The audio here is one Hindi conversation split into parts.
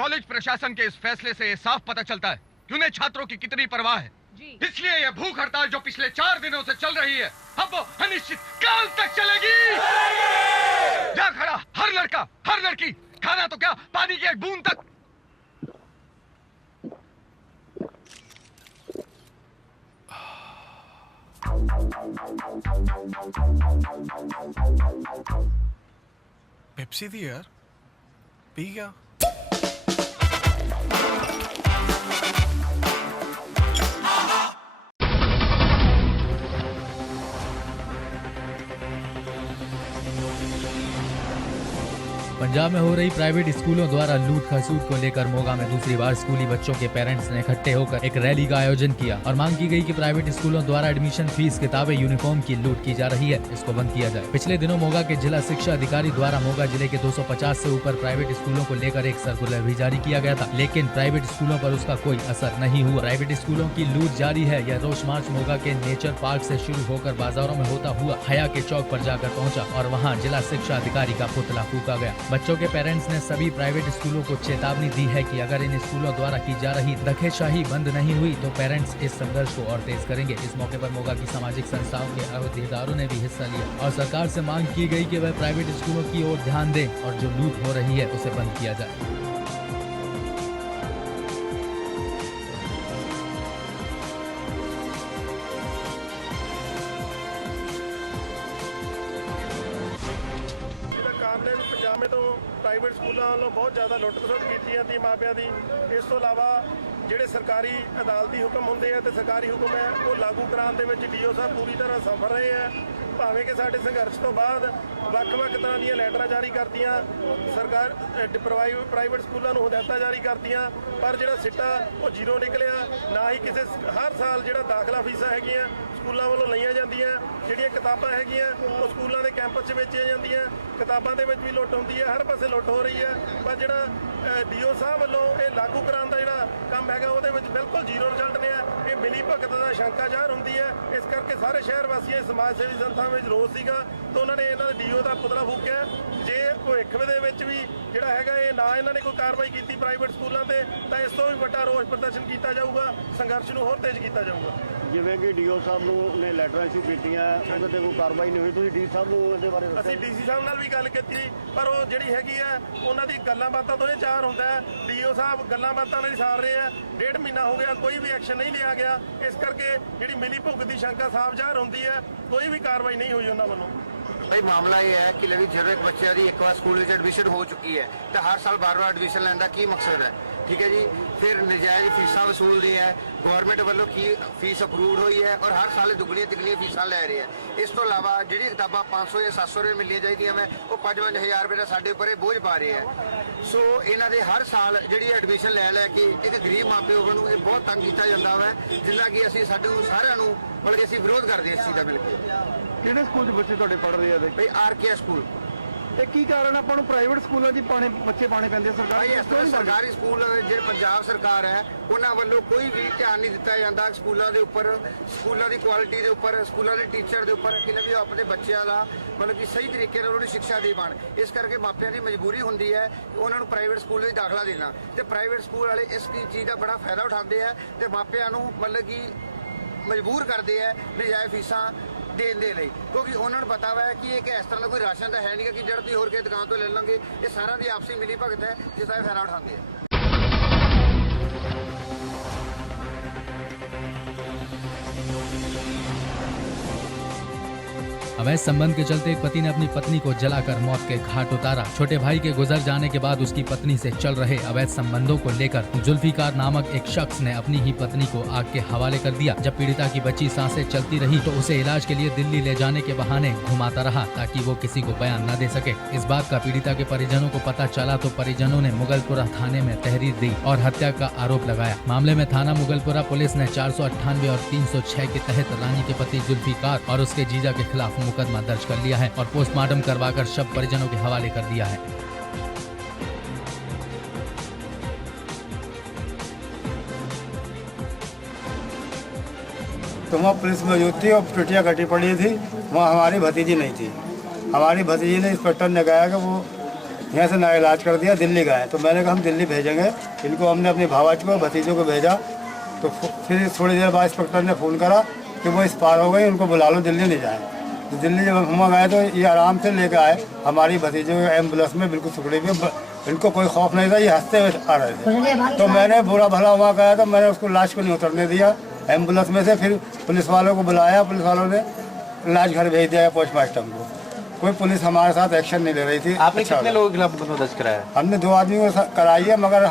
कॉलेज प्रशासन के इस फैसले से साफ पता चलता है कि उन्हें छात्रों की कितनी परवाह है। इसलिए यह भूख हड़ताल जो पिछले 4 दिनों से चल रही है अब वो अनिश्चित काल तक चलेगी। जा खड़ा हर लड़का हर लड़की, खाना तो क्या पानी की एक बूंद तक। पेप्सी थी यार, पी गया। पंजाब में हो रही प्राइवेट स्कूलों द्वारा लूट खसूट को लेकर मोगा में दूसरी बार स्कूली बच्चों के पेरेंट्स ने इकट्ठे होकर एक रैली का आयोजन किया और मांग की गई कि प्राइवेट स्कूलों द्वारा एडमिशन फीस, किताबें, यूनिफॉर्म की लूट की जा रही है, इसको बंद किया जाए। पिछले दिनों मोगा के जिला शिक्षा अधिकारी द्वारा मोगा जिले के 250 से ऊपर प्राइवेट स्कूलों को लेकर एक सर्कुलर भी जारी किया गया था, लेकिन प्राइवेट स्कूलों पर उसका कोई असर नहीं हुआ। प्राइवेट स्कूलों की लूट जारी है। यह रोष मार्च मोगा के नेचर पार्क से शुरू होकर बाजारों में होता हुआ हया के चौक पर जाकर पहुंचा और वहां जिला शिक्षा अधिकारी का पुतला फूका गया। बच्चों के पेरेंट्स ने सभी प्राइवेट स्कूलों को चेतावनी दी है कि अगर इन स्कूलों द्वारा की जा रही धक्केशाही बंद नहीं हुई तो पेरेंट्स इस संघर्ष को और तेज करेंगे। इस मौके पर मोगा की सामाजिक संस्थाओं के अहदेदारों ने भी हिस्सा लिया और सरकार से मांग की गई कि वह प्राइवेट स्कूलों की ओर ध्यान दें और जो लूट हो रही है उसे बंद किया जाए। प्राइवेट स्कूलों वालों बहुत ज़्यादा लुੱਟ ਖਸੁੱਟ ਕੀਤੀ ਜਾਂਦੀ ਮਾਪਿਆਂ ਦੀ। ਇਸ ਤੋਂ ਇਲਾਵਾ ਜਿਹੜੇ ਸਰਕਾਰੀ ਅਦਾਲਤੀ ਹੁਕਮ ਹੁੰਦੇ ਆ ਤੇ ਸਰਕਾਰੀ ਹੁਕਮ ਹੈ ਉਹ ਲਾਗੂ ਕਰਾਉਣ ਦੇ ਵਿੱਚ ਡੀਓ ਸਾਹਿਬ ਪੂਰੀ ਤਰ੍ਹਾਂ ਸਫਲ ਰਹੇ ਆ। ਭਾਵੇਂ ਕਿ ਸਾਡੇ ਸੰਘਰਸ਼ ਤੋਂ ਬਾਅਦ ਵੱਖ-ਵੱਖ ਤਰ੍ਹਾਂ ਦੀਆਂ ਲੈਟਰਾਂ ਜਾਰੀ ਕਰਤੀਆਂ, ਸਰਕਾਰ ਪ੍ਰਾਈਵੇਟ ਸਕੂਲਾਂ ਨੂੰ ਹਦਾਇਤਾਂ ਜਾਰੀ ਕਰਤੀਆਂ, ਪਰ ਜਿਹੜਾ ਸਿੱਟਾ ਉਹ ਜ਼ੀਰੋ ਨਿਕਲਿਆ। ਨਾ ਹੀ ਕਿਸੇ ਹਰ ਸਾਲ ਜਿਹੜਾ ਦਾਖਲਾ ਫੀਸਾਂ ਹੈਗੀਆਂ ਸਕੂਲਾਂ ਵੱਲੋਂ ਲਈਆਂ ਜਾਂਦੀਆਂ, ਜਿਹੜੀਆਂ ਕਿਤਾਬਾਂ ਹੈਗੀਆਂ ਉਹ ਸਕੂਲਾਂ ਦੇ ਕੈਂਪਸ 'ਚ ਵੇਚੀਆਂ ਜਾਂਦੀਆਂ, ਕਿਤਾਬਾਂ ਦੇ ਵਿੱਚ ਵੀ ਲੁੱਟ ਹੁੰਦੀ ਹੈ, ਹਰ ਪਾਸੇ ਲੁੱਟ ਹੋ ਰਹੀ ਹੈ। ਪਰ ਜਿਹੜਾ ਡੀਓ ਸਾਹਿਬ ਵੱਲੋਂ ਇਹ ਲਾਗੂ ਕਰਾਉਣ ਦਾ ਜਿਹੜਾ ਕੰਮ ਹੈਗਾ ਉਹਦੇ ਵਿੱਚ ਬਿਲਕੁਲ ਜ਼ੀਰੋ ਰਿਜ਼ਲਟ ਨੇ। ਇਹ ਮਿਲੀ ਭਗਤ ਦਾ ਸ਼ੰਕਾ ਜ਼ਾਹਰ ਹੁੰਦੀ ਹੈ। ਇਸ ਕਰਕੇ ਸਾਰੇ ਸ਼ਹਿਰ ਵਾਸੀਆਂ ਸਮਾਜ ਸੇਵੀ ਸੰਸਥਾਵਾਂ ਵਿੱਚ ਰੋਸ ਸੀਗਾ ਤਾਂ ਉਹਨਾਂ ਨੇ ਇਹਨਾਂ ਦੇ ਡੀਓ ਦਾ ਪੁਤਲਾ ਫੂਕਿਆ। ਜੇ ਭਵਿੱਖ ਦੇ ਵਿੱਚ ਵੀ ਜਿਹੜਾ ਹੈਗਾ ਇਹ ਨਾ ਇਹਨਾਂ ਨੇ ਕੋਈ ਕਾਰਵਾਈ ਕੀਤੀ ਪ੍ਰਾਈਵੇਟ ਸਕੂਲਾਂ ਤੇ ਤਾਂ ਇਸ ਤੋਂ ਵੀ ਵੱਡਾ ਰੋਸ ਪ੍ਰਦਰਸ਼ਨ ਕੀਤਾ ਜਾਊਗਾ, ਸੰਘਰਸ਼ ਨੂੰ ਹੋਰ ਤੇਜ਼ ਕੀਤਾ ਜਾਊਗਾ। ਜਿਵੇਂ ਕਿ ਡੀਓ ਸਾਹਿਬ ਨੂੰ ਨੇ ਲੈਟਰਾਂ ਇਸ਼ੂ ਕੀਤੀਆਂ, ਉਹਦੇ ਤੇ ਕੋਈ ਕਾਰਵਾਈ ਨਹੀਂ ਹੋਈ, ਤੁਸੀਂ ਡੀ ਸਾਹਿਬ ਨੂੰ ਇਹਦੇ ਬਾਰੇ ਅਸੀਂ ਡੀਸੀ ਸਾਹਿਬ ਨਾਲ ਵੀ ਗੱਲ ਕੀਤੀ, ਪਰ ਉਹ ਜਿਹੜੀ ਹੈਗੀ ਹੈ ਉਹਨਾਂ ਦੀ ਗੱਲਾਂ ਬਾਤਾਂ ਤੋਂ ਇਹ ਜ਼ਾਹਰ ਹੁੰਦਾ ਹੈ ਡੀਓ ਸਾਹਿਬ ਗੱਲਾਂ ਬਾਤਾਂ ਨਹੀਂ ਸਾਰ ਰਹੇ ਆ। 1.5 ਮਹੀਨਾ ਹੋ ਗਿਆ ਕੋਈ ਵੀ ਐਕਸ਼ਨ ਨਹੀਂ ਲਿਆ ਗਿਆ। ਇਸ ਕਰਕੇ ਜਿਹੜੀ ਮਿਲੀ ਭੁਗਤ ਦੀ ਸ਼ੰਕਾ ਸਾਫ਼ ਜ਼ਾਹਰ ਹੁੰਦੀ ਹੈ, ਕੋਈ ਵੀ ਕਾਰਵਾਈ ਨਹੀਂ ਹੋਈ ਉਹਨਾਂ ਵੱਲੋਂ। भाई मामला ये है कि ਜਦੋਂ ਇੱਕ ਬੱਚੇ ਦੀ ਇੱਕ ਵਾਰ ਸਕੂਲ ਵਿੱਚ ਐਡਮਿਸ਼ਨ ਹੋ ਚੁੱਕੀ ਹੈ ਤਾਂ ਹਰ ਸਾਲ ਬਾਰ-ਬਾਰ ਐਡਮਿਸ਼ਨ ਲੈਣ ਦਾ ਕੀ ਮਕਸਦ ਹੈ? ਠੀਕ ਹੈ ਜੀ। ਫਿਰ ਨਜਾਇਜ਼ ਫੀਸਾਂ ਵਸੂਲਦੀ ਹੈ, ਗਵਰਨਮੈਂਟ ਵੱਲੋਂ ਕੀ ਫੀਸ ਅਪਰੂਵਡ ਹੋਈ ਹੈ ਔਰ ਹਰ ਸਾਲ ਦੁੱਗਣੀਆਂ ਤਿੱਗਣੀਆਂ ਫੀਸਾਂ ਲੈ ਰਹੇ ਹੈ। ਇਸ ਤੋਂ ਇਲਾਵਾ ਜਿਹੜੀ ਕਿਤਾਬਾਂ 500 ਜਾਂ 700 ਰੁਪਏ ਮਿਲਣੀਆਂ ਚਾਹੀਦੀਆਂ ਮੈਂ ਉਹ 5-5000 ਰੁਪਏ ਦਾ ਸਾਡੇ ਉੱਪਰ ਇਹ ਬੋਝ ਪਾ ਰਹੇ ਹੈ। ਸੋ ਇਹਨਾਂ ਦੇ ਹਰ ਸਾਲ ਜਿਹੜੀ ਐਡਮਿਸ਼ਨ ਲੈ ਕੇ ਇੱਕ ਗਰੀਬ ਮਾਪਿਓ ਨੂੰ ਇਹ ਬਹੁਤ ਤੰਗ ਕੀਤਾ ਜਾਂਦਾ ਹੈ, ਜਿੰਨਾ ਕਿ ਅਸੀਂ ਸਾਡੇ ਸਾਰਿਆਂ ਨੂੰ ਬਲਕਿ ਅਸੀਂ ਵਿਰੋਧ ਕਰਦੇ ਇਸ ਚੀਜ਼ ਦਾ। ਬਿਲਕੁਲ ਕਿਹੜੇ ਸਕੂਲ 'ਚ ਬੱਚੇ ਤੁਹਾਡੇ ਪੜ੍ਹ ਰਹੇ ਆ? ਭਾਈ ਆਰਕੇ ਸਕੂਲ। ਤੇ ਕੀ ਕਾਰਨ ਆਪਾਂ ਨੂੰ ਪ੍ਰਾਈਵੇਟ ਸਕੂਲਾਂ 'ਚ ਬੱਚੇ ਪਾਣੇ ਪੈਂਦੇ? ਸਰਕਾਰੀ ਸਕੂਲ ਜਿਹੜੇ ਪੰਜਾਬ ਸਰਕਾਰ ਹੈ ਉਹਨਾਂ ਵੱਲੋਂ ਕੋਈ ਵੀ ਧਿਆਨ ਨਹੀਂ ਦਿੱਤਾ ਜਾਂਦਾ ਸਕੂਲਾਂ ਦੇ ਉੱਪਰ, ਸਕੂਲਾਂ ਦੀ ਕੁਆਲਿਟੀ ਦੇ ਉੱਪਰ, ਸਕੂਲਾਂ ਦੇ ਟੀਚਰ ਦੇ ਉੱਪਰ ਕਿ ਵੀ ਆਪਣੇ ਬੱਚਿਆਂ ਦਾ ਮਤਲਬ ਕਿ ਸਹੀ ਤਰੀਕੇ ਨਾਲ ਉਹਨਾਂ ਨੂੰ ਸਿੱਖਿਆ ਦੇ ਪਾਉਣ। ਇਸ ਕਰਕੇ ਮਾਪਿਆਂ ਦੀ ਮਜਬੂਰੀ ਹੁੰਦੀ ਹੈ ਉਹਨਾਂ ਨੂੰ ਪ੍ਰਾਈਵੇਟ ਸਕੂਲ ਵਿੱਚ ਦਾਖਲਾ ਦੇਣਾ ਤੇ ਪ੍ਰਾਈਵੇਟ ਸਕੂਲ ਵਾਲੇ ਇਸ ਚੀਜ਼ ਦਾ ਬੜਾ ਫਾਇਦਾ ਉਠਾਉਂਦੇ ਆ ਤੇ ਮਾਪਿਆਂ ਨੂੰ ਮਤਲਬ ਕਿ ਮਜਬੂਰ ਕਰਦੇ ਆ ਨਜਾਇਜ਼ ਫੀਸਾਂ ਦੇਣ ਦੇ ਲਈ, ਕਿਉਂਕਿ ਉਹਨਾਂ ਨੂੰ ਪਤਾ ਹੈ ਕਿ ਇਹ ਇਸ ਤਰ੍ਹਾਂ ਦਾ ਕੋਈ ਰਾਸ਼ਨ ਤਾਂ ਹੈ ਨਹੀਂ ਕਿ ਜਿਹੜਾ ਤੁਸੀਂ ਹੋਰ ਕਿਸੇ ਦੁਕਾਨ ਤੋਂ ਲੈ ਲਾਂਗੇ। ਇਹ ਸਾਰਿਆਂ ਦੀ ਆਪਸੀ ਮਿਲੀ ਭਗਤ ਹੈ ਜਿਸ ਦਾ ਫਾਇਦਾ ਉਠਾਉਂਦੇ ਆ। अवैध संबंध के चलते एक पति ने अपनी पत्नी को जलाकर मौत के घाट उतारा। छोटे भाई के गुजर जाने के बाद उसकी पत्नी से चल रहे अवैध संबंधों को लेकर जुल्फिकार नामक एक शख्स ने अपनी ही पत्नी को आग के हवाले कर दिया। जब पीड़िता की बच्ची सांसें चलती रही तो उसे इलाज के लिए दिल्ली ले जाने के बहाने घुमाता रहा ताकि वो किसी को बयान न दे सके। इस बात का पीड़िता के परिजनों को पता चला तो परिजनों ने मुगलपुरा थाने में तहरीर दी और हत्या का आरोप लगाया। मामले में थाना मुगलपुरा पुलिस ने 498 और 306 के तहत रानी के पति जुल्फिकार और उसके जीजा के खिलाफ मुकदमा दर्ज कर लिया है और पोस्टमार्टम करवाकर शव परिजनों के हवाले कर दिया है। तो वहाँ पुलिस मौजूद थी और टुटियाँ कटी पड़ी थी। वहाँ हमारी भतीजी नहीं थी। हमारी भतीजी ने इंस्पेक्टर ने कहा कि वो यहाँ से ना इलाज कर दिया, दिल्ली गए। तो मैंने कहा हम दिल्ली भेजेंगे इनको। हमने अपने भावाजी को, भतीजों को भेजा। तो फिर थोड़ी देर बाद इंस्पेक्टर ने फ़ोन करा कि वो इस पार हो गई, उनको बुला लो, दिल्ली नहीं जाए। तो दिल्ली जब हम गए तो ये आराम से लेकर आए हमारी भतीजों को एम्बुलेंस में, बिल्कुल सुखड़ी में। इनको कोई खौफ नहीं था, ये हंसते हुए आ रहे थे। तो मैंने बुरा भला वहाँ गया तो मैंने उसको लाश को नहीं उतरने दिया एम्बुलेंस में से। फिर पुलिस वालों को बुलाया, पुलिस वालों ने लाश घर भेज दिया पोस्टमार्टम को। कोई पुलिस हमारे साथ एक्शन नहीं ले रही थी। आपने कितने लोगों के खिलाफ मुकदमा दर्ज कराया? हमने 2 आदमियों को कराई है, मगर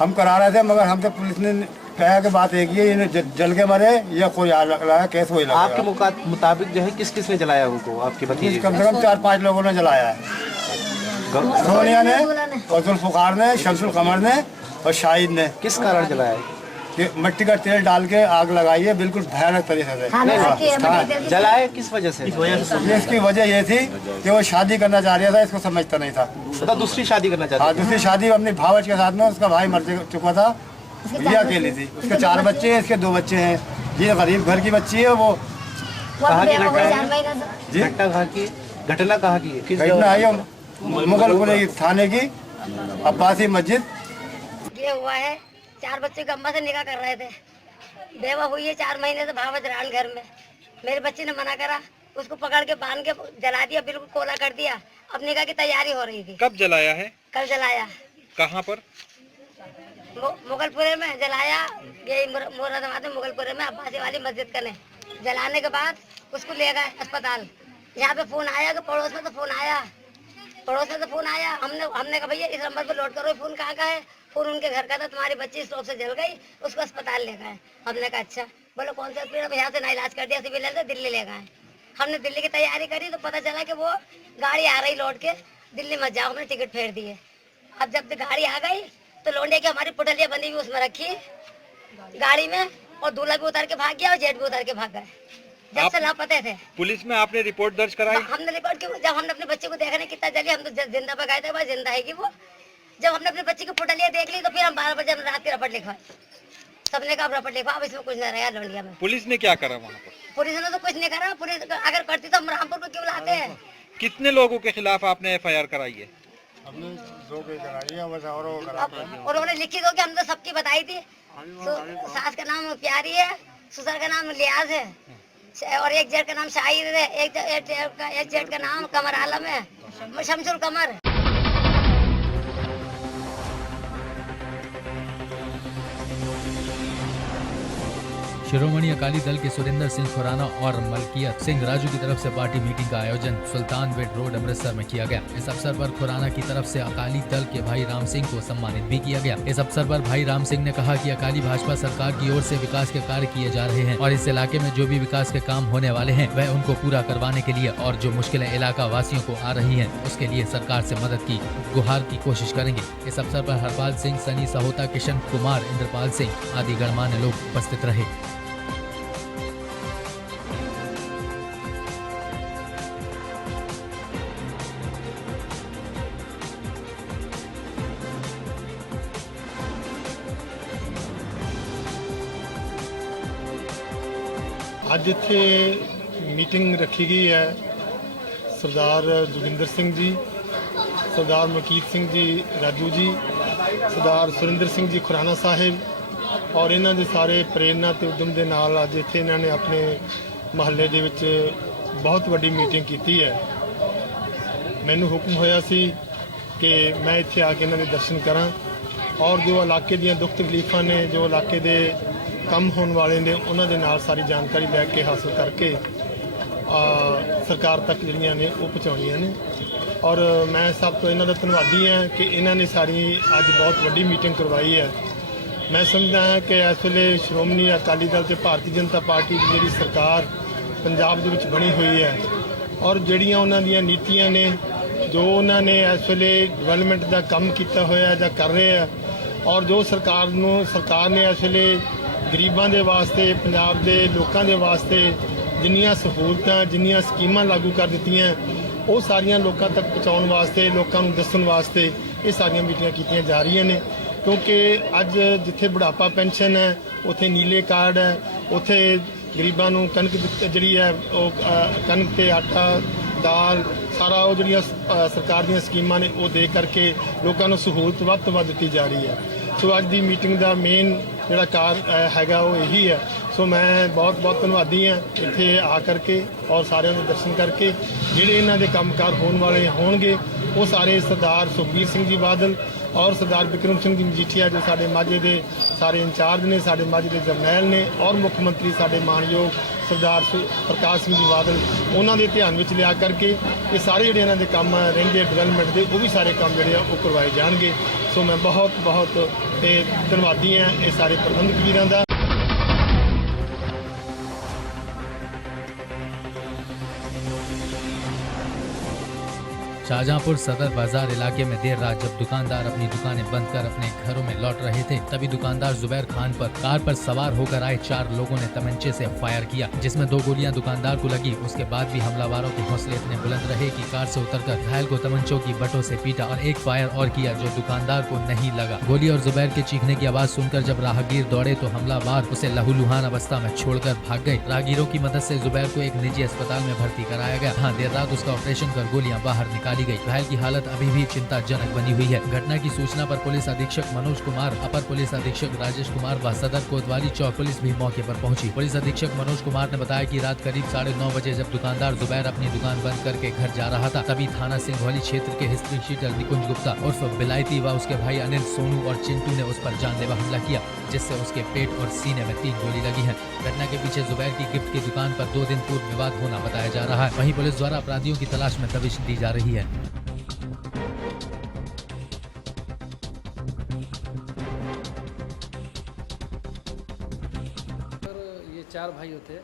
हम करा रहे थे, मगर हमसे पुलिस ने कहा कि बात एक ही है, इन्हें जल के मरे या कोई लगा केस वही लगा। आपके मुताबिक जो है किस किस ने जलाया उनको? आपके भतीजे? कम से कम 4-5 लोगों ने जलाया है। सोनिया ने, और जुल्फकार ने, शमसुल कमर ने और शाहिद ने। किस कारण जलाया है? कि मिट्टी का तेल डाल के आग लगाई है, बिल्कुल भयानक तरीके से। जलाया किस वजह से? इसकी वजह ये थी कि वो शादी करना चाह रहा था, इसको समझता नहीं था। तो दूसरी शादी करना चाहता? हाँ, दूसरी शादी अपनी भावच के साथ में। उसका भाई मर चुका था, ये अकेली थी। उसके 4 बच्चे हैं, इसके 2 बच्चे हैं। ये गरीब घर की बच्ची है। वो कहाँ की घटना है? घटना कहाँ की है? घटना आई मुगलपुरी थाने की अब्बासी मस्जिद। ये हुआ है 4 बच्चे को अम्मा से निकाह कर रहे थे। बेवा हुई है 4 महीने से भावच रान घर में। मेरे बच्चे ने मना करा, उसको पकड़ के बांध के जला दिया, बिल्कुल कोला कर दिया। अब निकाह की तैयारी हो रही थी। कब जलाया है? कल जलाया। कहाँ पर? मुगलपुरे में जलाया। ये मुरादाबाद में मुगलपुरे में अब्बासी वाली मस्जिद कने। जलाने के बाद उसको ले गए अस्पताल। यहाँ पे फोन आया कि पड़ोस में तो फोन आया, हमने कहा भैया इस नंबर पर लोड करो, फोन कहाँ का है? फोन उनके घर का था, तुम्हारी बच्ची स्ट्रोक से जल गई, उसको अस्पताल ले गए। हमने कहा अच्छा। बोलो कौन सा हॉस्पिटल? यहाँ से ना इलाज कर दिया, सिविल से दिल्ली ले गए। हमने दिल्ली की तैयारी करी तो पता चला कि वो गाड़ी आ रही लौट के, दिल्ली मत जाओ, हमने टिकट फेर दिए। अब जब गाड़ी आ गई तो लोंडे की हमारी पुटलियाँ बंधी हुई उसमें रखी गाड़ी में, और दूल्हा भी उतर के भाग गया और जेठ भी उतर के भाग गए। जब से लापते थे। पुलिस में आपने रिपोर्ट दर्ज कराई? हमने रिपोर्ट की। जब हमने अपने बच्चे को देखा नहीं कितना जली, हम तो जिंदा पकाए थे, जिंदा है कि वो। जब हमने अपने बच्चे की पुटलियाँ देख ली तो फिर हम 12 बजे रात की रपट लिखवाई। सबने कहा रपट लिखवा, अब इसमें कुछ नहीं रहा लौंडिया में। पुलिस ने क्या करा वहाँ पर? पुलिस ने तो कुछ नहीं करा। पुलिस अगर करती तो हम रामपुर को क्यों लाते हैं? कितने लोगों के खिलाफ आपने FIR कराई है? हमने 2 के कराई है, बस और उन्होंने लिखी दो कि हम तो सबकी बताई थी। सास का नाम प्यारी है, ससुर का नाम लियाज है, और एक जेठ का नाम शाहिद है, एक जेठ का नाम कमर आलम है, शमसुल कमर। शिरोमणि अकाली दल के सुरेंद्र सिंह खुराना और मलकियत सिंह राजू की तरफ से पार्टी मीटिंग का आयोजन सुल्तान बेड रोड अमृतसर में किया गया। इस अवसर पर खुराना की तरफ से अकाली दल के भाई राम सिंह को सम्मानित भी किया गया। इस अवसर पर भाई राम सिंह ने कहा कि अकाली भाजपा सरकार की ओर से विकास के कार्य किए जा रहे हैं और इस इलाके में जो भी विकास के काम होने वाले हैं वह उनको पूरा करवाने के लिए और जो मुश्किलें इलाका वासियों को आ रही हैं उसके लिए सरकार से मदद की गुहार की कोशिश करेंगे। इस अवसर पर हरपाल सिंह, सनी सहोता, किशन कुमार, इंद्रपाल सिंह आदि गणमान्य लोग उपस्थित रहे। ਅੱਜ ਇੱਥੇ ਮੀਟਿੰਗ ਰੱਖੀ ਗਈ ਹੈ ਸਰਦਾਰ ਜੋਗਿੰਦਰ ਸਿੰਘ ਜੀ, ਸਰਦਾਰ ਮਲਕੀਤ ਸਿੰਘ ਜੀ ਰਾਜੂ ਜੀ, ਸਰਦਾਰ ਸੁਰਿੰਦਰ ਸਿੰਘ ਜੀ ਖੁਰਾਨਾ ਸਾਹਿਬ ਔਰ ਇਹਨਾਂ ਦੇ ਸਾਰੇ ਪ੍ਰੇਰਨਾ ਤੇ ਉਦਮ ਦੇ ਨਾਲ ਅੱਜ ਇੱਥੇ ਇਹਨਾਂ ਨੇ ਆਪਣੇ ਮਹੱਲੇ ਦੇ ਵਿੱਚ ਬਹੁਤ ਵੱਡੀ ਮੀਟਿੰਗ ਕੀਤੀ ਹੈ। ਮੈਨੂੰ ਹੁਕਮ ਹੋਇਆ ਸੀ ਕਿ ਮੈਂ ਇੱਥੇ ਆ ਕੇ ਇਹਨਾਂ ਦੇ ਦਰਸ਼ਨ ਕਰਾਂ ਔਰ ਜੋ ਇਲਾਕੇ ਦੀਆਂ ਦੁੱਖ ਤਕਲੀਫਾਂ ਨੇ, ਜੋ ਇਲਾਕੇ ਦੇ ਕੰਮ ਹੋਣ ਵਾਲੇ ਨੇ, ਉਹਨਾਂ ਦੇ ਨਾਲ ਸਾਰੀ ਜਾਣਕਾਰੀ ਲੈ ਕੇ ਹਾਸਲ ਕਰਕੇ ਸਰਕਾਰ ਤੱਕ ਜਿਹੜੀਆਂ ਨੇ ਉਹ ਪਹੁੰਚਾਉਣੀਆਂ ਨੇ। ਔਰ ਮੈਂ ਸਭ ਤੋਂ ਇਹਨਾਂ ਦਾ ਧੰਨਵਾਦੀ ਹਾਂ ਕਿ ਇਹਨਾਂ ਨੇ ਸਾਰੀ ਅੱਜ ਬਹੁਤ ਵੱਡੀ ਮੀਟਿੰਗ ਕਰਵਾਈ ਹੈ। ਮੈਂ ਸਮਝਦਾ ਹਾਂ ਕਿ ਇਸ ਵੇਲੇ ਸ਼੍ਰੋਮਣੀ ਅਕਾਲੀ ਦਲ ਤੇ ਭਾਰਤੀ ਜਨਤਾ ਪਾਰਟੀ ਦੀ ਜਿਹੜੀ ਸਰਕਾਰ ਪੰਜਾਬ ਦੇ ਵਿੱਚ ਬਣੀ ਹੋਈ ਹੈ ਔਰ ਜਿਹੜੀਆਂ ਉਹਨਾਂ ਦੀਆਂ ਨੀਤੀਆਂ ਨੇ, ਜੋ ਉਹਨਾਂ ਨੇ ਇਸ ਵੇਲੇ ਡਿਵੈਲਪਮੈਂਟ ਦਾ ਕੰਮ ਕੀਤਾ ਹੋਇਆ ਜਾਂ ਕਰ ਰਹੇ ਆ, ਔਰ ਜੋ ਸਰਕਾਰ ਨੇ ਇਸ ਵੇਲੇ ਗਰੀਬਾਂ ਦੇ ਵਾਸਤੇ, ਪੰਜਾਬ ਦੇ ਲੋਕਾਂ ਦੇ ਵਾਸਤੇ ਜਿੰਨੀਆਂ ਸਹੂਲਤਾਂ, ਜਿੰਨੀਆਂ ਸਕੀਮਾਂ ਲਾਗੂ ਕਰ ਦਿੱਤੀਆਂ, ਉਹ ਸਾਰੀਆਂ ਲੋਕਾਂ ਤੱਕ ਪਹੁੰਚਾਉਣ ਵਾਸਤੇ, ਲੋਕਾਂ ਨੂੰ ਦੱਸਣ ਵਾਸਤੇ ਇਹ ਸਾਰੀਆਂ ਮੀਟਿੰਗਾਂ ਕੀਤੀਆਂ ਜਾ ਰਹੀਆਂ ਨੇ। ਕਿਉਂਕਿ ਅੱਜ ਜਿੱਥੇ ਬੁਢਾਪਾ ਪੈਨਸ਼ਨ ਹੈ, ਉੱਥੇ ਨੀਲੇ ਕਾਰਡ ਹੈ, ਉੱਥੇ ਗਰੀਬਾਂ ਨੂੰ ਕਣਕ ਜਿਹੜੀ ਹੈ ਉਹ ਕਣਕ ਤੇ ਆਟਾ ਦਾਲ ਸਾਰਾ ਉਹ ਜਿਹੜੀਆਂ ਸਰਕਾਰ ਦੀਆਂ ਸਕੀਮਾਂ ਨੇ ਉਹ ਦੇ ਕਰਕੇ ਲੋਕਾਂ ਨੂੰ ਸਹੂਲਤ ਵੱਧ ਤੋਂ ਵੱਧ ਦਿੱਤੀ ਜਾ ਰਹੀ ਹੈ। ਸੋ ਅੱਜ ਦੀ ਮੀਟਿੰਗ ਦਾ ਮੇਨ ਜਿਹੜਾ ਹੈਗਾ ਉਹ ਇਹੀ ਹੈ। ਸੋ ਮੈਂ ਬਹੁਤ ਬਹੁਤ ਧੰਨਵਾਦੀ ਹਾਂ ਇੱਥੇ ਆ ਕਰਕੇ ਔਰ ਸਾਰਿਆਂ ਦੇ ਦਰਸ਼ਨ ਕਰਕੇ। ਜਿਹੜੇ ਇਹਨਾਂ ਦੇ ਕੰਮਕਾਰ ਹੋਣ ਵਾਲੇ ਹੋਣਗੇ ਉਹ ਸਾਰੇ ਸਰਦਾਰ ਸੁਖਬੀਰ ਸਿੰਘ ਜੀ ਬਾਦਲ ਔਰ ਸਰਦਾਰ ਬਿਕਰਮ ਸਿੰਘ ਜੀ ਮਜੀਠੀਆ ਜੋ ਸਾਡੇ ਮਾਝੇ ਦੇ ਸਾਰੇ ਇੰਚਾਰਜ ਨੇ, ਸਾਡੇ ਮਾਝੇ ਦੇ ਜਰਨੈਲ ਨੇ ਔਰ ਮੁੱਖ ਮੰਤਰੀ ਸਾਡੇ ਮਾਨਯੋਗ ਸਰਦਾਰ ਪ੍ਰਕਾਸ਼ ਸਿੰਘ ਜੀ ਬਾਦਲ, ਉਹਨਾਂ ਦੇ ਧਿਆਨ ਵਿੱਚ ਲਿਆ ਕਰਕੇ ਇਹ ਸਾਰੇ ਜਿਹੜੇ ਇਹਨਾਂ ਦੇ ਕੰਮ ਰਹਿੰਦੇ ਡਿਵੈਲਪਮੈਂਟ ਦੇ ਉਹ ਵੀ ਸਾਰੇ ਕੰਮ ਜਿਹੜੇ ਆ ਉਹ ਕਰਵਾਏ ਜਾਣਗੇ। ਸੋ ਮੈਂ ਬਹੁਤ ਬਹੁਤ ਧੰਨਵਾਦੀ ਹਾਂ ਇਹ ਸਾਰੇ ਪ੍ਰਬੰਧਕ ਵੀਰਾਂ ਦਾ। शाहजहांपुर सदर बाजार इलाके में देर रात जब दुकानदार अपनी दुकानें बंद कर अपने घरों में लौट रहे थे, तभी दुकानदार जुबैर खान पर कार पर सवार होकर आए 4 लोगों ने तमंचे से फायर किया, जिसमें 2 गोलियां दुकानदार को लगी। उसके बाद भी हमलावरों के हौसले इतने बुलंद रहे कि कार से उतरकर घायल को तमंचों की बटों से पीटा और एक फायर और किया जो दुकानदार को नहीं लगा। गोली और जुबैर के चीखने की आवाज सुनकर जब राहगीर दौड़े तो हमलावर उसे लहूलुहान अवस्था में छोड़कर भाग गए। राहगीरों की मदद से जुबैर को एक निजी अस्पताल में भर्ती कराया गया। हाँ, देर रात उसका ऑपरेशन कर गोलियां बाहर निकाली गई। घायल की हालत अभी भी चिंताजनक बनी हुई है। घटना की सूचना पर पुलिस अधीक्षक मनोज कुमार, अपर पुलिस अधीक्षक राजेश कुमार व सदर कोतवाली चौक पुलिस भी मौके पर पहुंची। पुलिस अधीक्षक मनोज कुमार ने बताया कि रात करीब 9:30 बजे जब दुकानदार जुबैर अपनी दुकान बंद करके घर जा रहा था, तभी थाना सिंघौली क्षेत्र के हिस्ट्री शीटर निकुंज गुप्ता उर्फ बिलायती व उसके भाई अनिल, सोनू और चिंटू ने उस पर जानलेवा हमला किया, जिससे उसके पेट और सीने में 3 गोली लगी है। घटना के पीछे जुबैर की गिफ्ट की दुकान पर 2 दिन पूर्व विवाद होना बताया जा रहा है। वहीं पुलिस द्वारा अपराधियों की तलाश में दबिश दी जा रही है। ये 4 भाई होते,